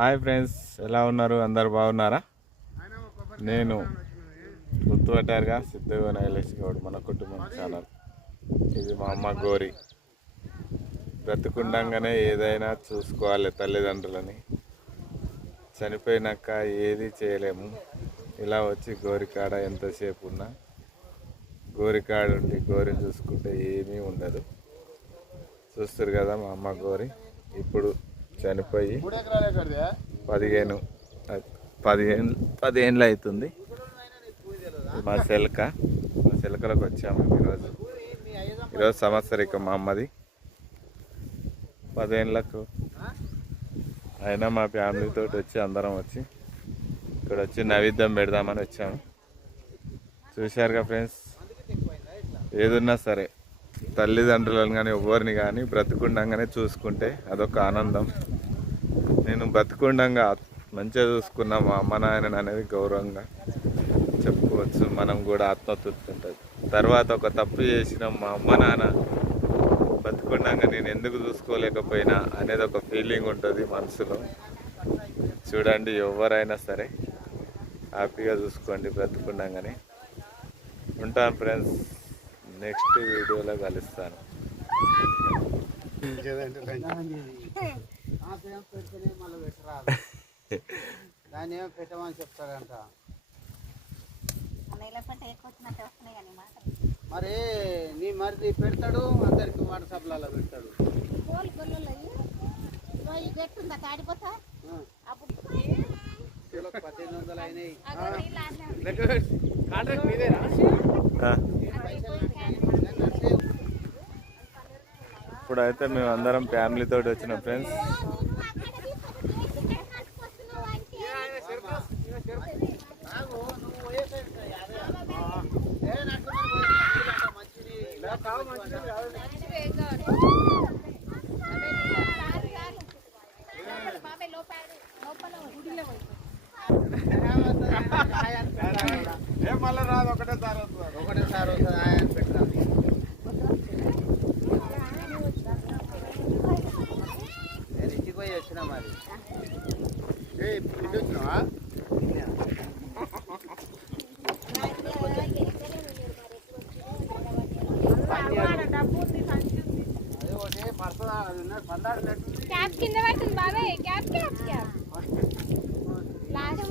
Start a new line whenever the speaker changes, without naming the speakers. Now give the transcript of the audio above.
Hi friends ఎలా ఉన్నారు? అందరు బాగున్నారా? నేను గుర్తుపట్టారుగా సిద్ధు నైలేష్ గౌడ్ మన కుటుంబం ఛానల్. ఇది మా అమ్మ గోరి. బ్రతుకుండగానే ఏదైనా చూసుకోవాలి తల్లిదండ్రులని. చనిపోయినాక ఏది చేయలేము. ఇలా వచ్చి గోరికాడ ఎంతసేపు ఉన్నా గోరికాడ ఉండి గోరి చూసుకుంటే ఏమీ ఉండదు. చూస్తారు కదా మా అమ్మ గోరి. ఇప్పుడు చనిపోయి పదిహేను పదిహేను పదిహేనులు అవుతుంది. మా శెలక మా శెలకలకు వచ్చాము ఈరోజు. ఈరోజు సంవత్సరికం మా అమ్మది పదిహేనులకు అయినా మా ఫ్యామిలీతో వచ్చి అందరం వచ్చి ఇక్కడ వచ్చి నైవేద్యం పెడదామని వచ్చాము. చూశారుగా ఫ్రెండ్స్? ఏదున్నా సరే. తల్లిదండ్రులను కానీ ఎవరిని కానీ బ్రతుకుండంగానే చూసుకుంటే అదొక ఆనందం. నేను బ్రతుకుండంగా మంచిగా చూసుకున్న మా అమ్మ నాయన అనేది గౌరవంగా చెప్పుకోవచ్చు. మనం కూడా ఆత్మతృప్తి ఉంటుంది తర్వాత ఒక తప్పు చేసిన మా అమ్మ నాన్న బ్రతుకుండంగా నేను ఎందుకు చూసుకోలేకపోయినా అనేది ఒక ఫీలింగ్ ఉంటుంది మనసులో. చూడండి ఎవరైనా సరే హ్యాపీగా చూసుకోండి బ్రతుకుండంగానే. ఉంటాను ఫ్రెండ్స్ నెక్స్ట్ వీడియోలో కలుస్తాను.
దాన్ని ఏమో పెట్టమని చెప్తాడంట
నెల పంట ఎక్కువ వచ్చినట్టు వస్తున్నాయి కానీ మాట
మరి నీ మరిది పెడతాడు అందరికి మాట సభలలో పెడతాడు పద్దెనిమిది వందలు అయినాయి.
ఇప్పుడైతే మేము అందరం ఫ్యామిలీ తోటి వచ్చినాం ఫ్రెండ్స్.
ఏ, నాకు పోయేసరికి మంచిది. ఇలా కావు మంచిది కాదు. వచ్చినా మరి ఏ ఇప్పుడు ఇంటి వచ్చినావా?
క్యాప్ కింద పడుతుంది బాబాయ్ క్యాప్ క్యాప్ క్యాప్. లాస్ట్